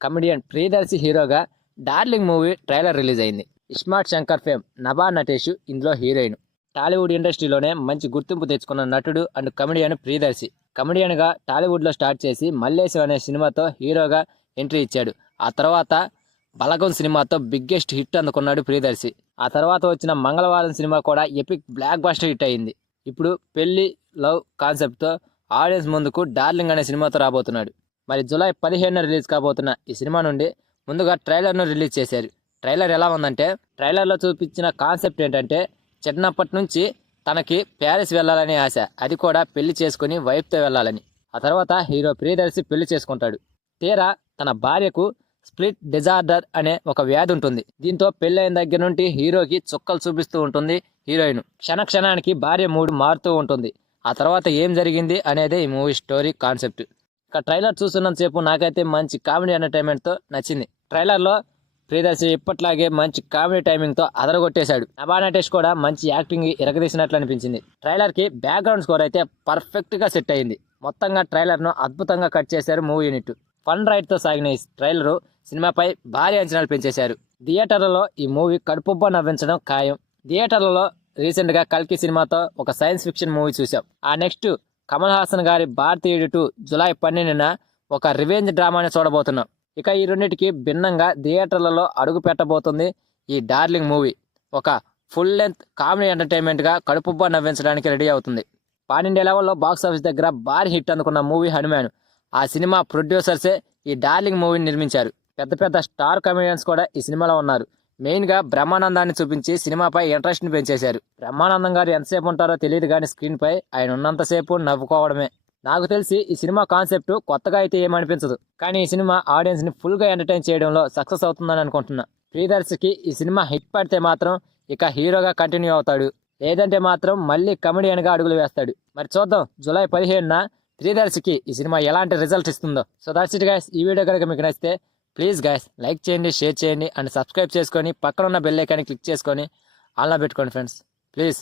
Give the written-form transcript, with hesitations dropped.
Comedian Priyadarshi హీరోగా darling movie trailer release అయింది. ISmart Shankar fame Nabha Natesh ఇందులో హీరోయిన్. టాలీవుడ్ ఇండస్ట్రీలోనే మంచి గుర్తింపు తెచ్చుకున్న నటుడు అండ్ కమెడియన్ ప్రియదర్శి. కమెడియన్గా టాలీవుడ్లో స్టార్ట్ చేసి మల్లేశం అనే సినిమాతో హీరోగా ఎంట్రీ ఇచ్చాడు. ఆ తర్వాత బలగం సినిమాతో బిగ్గెస్ట్ హిట్ అందుకున్నాడు ప్రియదర్శి. ఆ తర్వాత వచ్చిన మంగళవారం సినిమా కూడా ఎపిక్ బ్లాక్ బస్టర్ హిట్ అయింది. ఇప్పుడు పెళ్లి లవ్ కాన్సెప్ట్తో ఆడియన్స్ ముందుకు డార్లింగ్ అనే సినిమాతో రాబోతున్నాడు. మరి జూలై 15న రిలీజ్ కాబోతున్న ఈ సినిమా నుండి ముందుగా ట్రైలర్ను రిలీజ్ చేశారు. ట్రైలర్ ఎలా ఉందంటే, ట్రైలర్లో చూపించిన కాన్సెప్ట్ ఏంటంటే, చిన్నప్పటి నుంచి తనకి ప్యారిస్ వెళ్ళాలని ఆశ, అది కూడా పెళ్లి చేసుకుని వైఫ్తో వెళ్ళాలని. ఆ తర్వాత హీరో ప్రియదర్శి పెళ్లి చేసుకుంటాడు. తీరా తన భార్యకు స్ప్లిట్ డిజార్డర్ అనే ఒక వ్యాధి ఉంటుంది. దీంతో పెళ్ళైన దగ్గర నుండి హీరోకి చుక్కలు చూపిస్తూ ఉంటుంది హీరోయిన్. క్షణానికి భార్య మూడు మారుతూ ఉంటుంది. ఆ తర్వాత ఏం జరిగింది అనేదే ఈ మూవీ స్టోరీ కాన్సెప్ట్. ఇక ట్రైలర్ చూస్తున్నంతసేపు నాకైతే మంచి కామెడీ ఎంటర్టైన్మెంట్తో నచ్చింది. ట్రైలర్లో ప్రియదర్శి ఇప్పట్లాగే మంచి కామెడీ టైమింగ్తో అదరగొట్టేశాడు. నభా నటేష్ కూడా మంచి యాక్టింగ్ ఇరగదీసినట్లు అనిపించింది. ట్రైలర్కి బ్యాక్గ్రౌండ్ స్కోర్ అయితే పర్ఫెక్ట్గా సెట్ అయింది. మొత్తంగా ట్రైలర్ను అద్భుతంగా కట్ చేశారు మూవీ యూనిట్. ఫన్ రైడ్తో సాగిన ఈ ట్రైలరు సినిమాపై భారీ అంచనాలు పెంచేశారు. థియేటర్లలో ఈ మూవీ కడుపుబ్బ నవ్వించడం ఖాయం. థియేటర్లలో రీసెంట్గా కల్కి సినిమాతో ఒక సైన్స్ ఫిక్షన్ మూవీ చూసాం. ఆ నెక్స్ట్ కమల్ హాసన్ గారి భారతీయుడు 2 జూలై 12న ఒక రివెంజ్ డ్రామాని చూడబోతున్నాం. ఇక ఈ రెండింటికి భిన్నంగా థియేటర్లలో అడుగు పెట్టబోతుంది ఈ డార్లింగ్ మూవీ. ఒక ఫుల్ లెంత్ కామెడీ ఎంటర్టైన్మెంట్గా కడుపుబ్బ నవ్వించడానికి రెడీ అవుతుంది. పాన్ ఇండియా లెవెల్లో బాక్స్ ఆఫీస్ దగ్గర భారీ హిట్ అందుకున్న మూవీ హనుమాన్. ఆ సినిమా ప్రొడ్యూసర్సే ఈ డార్లింగ్ మూవీని నిర్మించారు. పెద్ద స్టార్ కమెడియన్స్ కూడా ఈ సినిమాలో ఉన్నారు. మెయిన్గా బ్రహ్మానందాన్ని చూపించి సినిమాపై ఇంట్రెస్ట్ని పెంచేశారు. బ్రహ్మానందం గారు ఎంతసేపు ఉంటారో తెలియదు కానీ స్క్రీన్పై ఆయన ఉన్నంతసేపు నవ్వుకోవడమే. నాకు తెలిసి ఈ సినిమా కాన్సెప్ట్ కొత్తగా అయితే ఏమనిపించదు, కానీ ఈ సినిమా ఆడియన్స్ని ఫుల్గా ఎంటర్టైన్ చేయడంలో సక్సెస్ అవుతుందని అనుకుంటున్నా. ప్రియదర్శికి ఈ సినిమా హిట్ పడితే మాత్రం ఇక హీరోగా కంటిన్యూ అవుతాడు, లేదంటే మాత్రం మళ్ళీ కమెడియన్గా అడుగులు వేస్తాడు. మరి చూద్దాం జూలై 15న ప్రియదర్శికి ఈ సినిమా ఎలాంటి రిజల్ట్ ఇస్తుందో. So that's it guys. ఈ వీడియో కనుక మీకు నచ్చితే ప్లీజ్ గైస్ లైక్ చేయండి, షేర్ చేయండి అండ్ సబ్స్క్రైబ్ చేసుకొని పక్కన ఉన్న బెల్ ఐకాన్ని క్లిక్ చేసుకొని ఆన్లో పెట్టుకోండి ఫ్రెండ్స్. ప్లీజ్.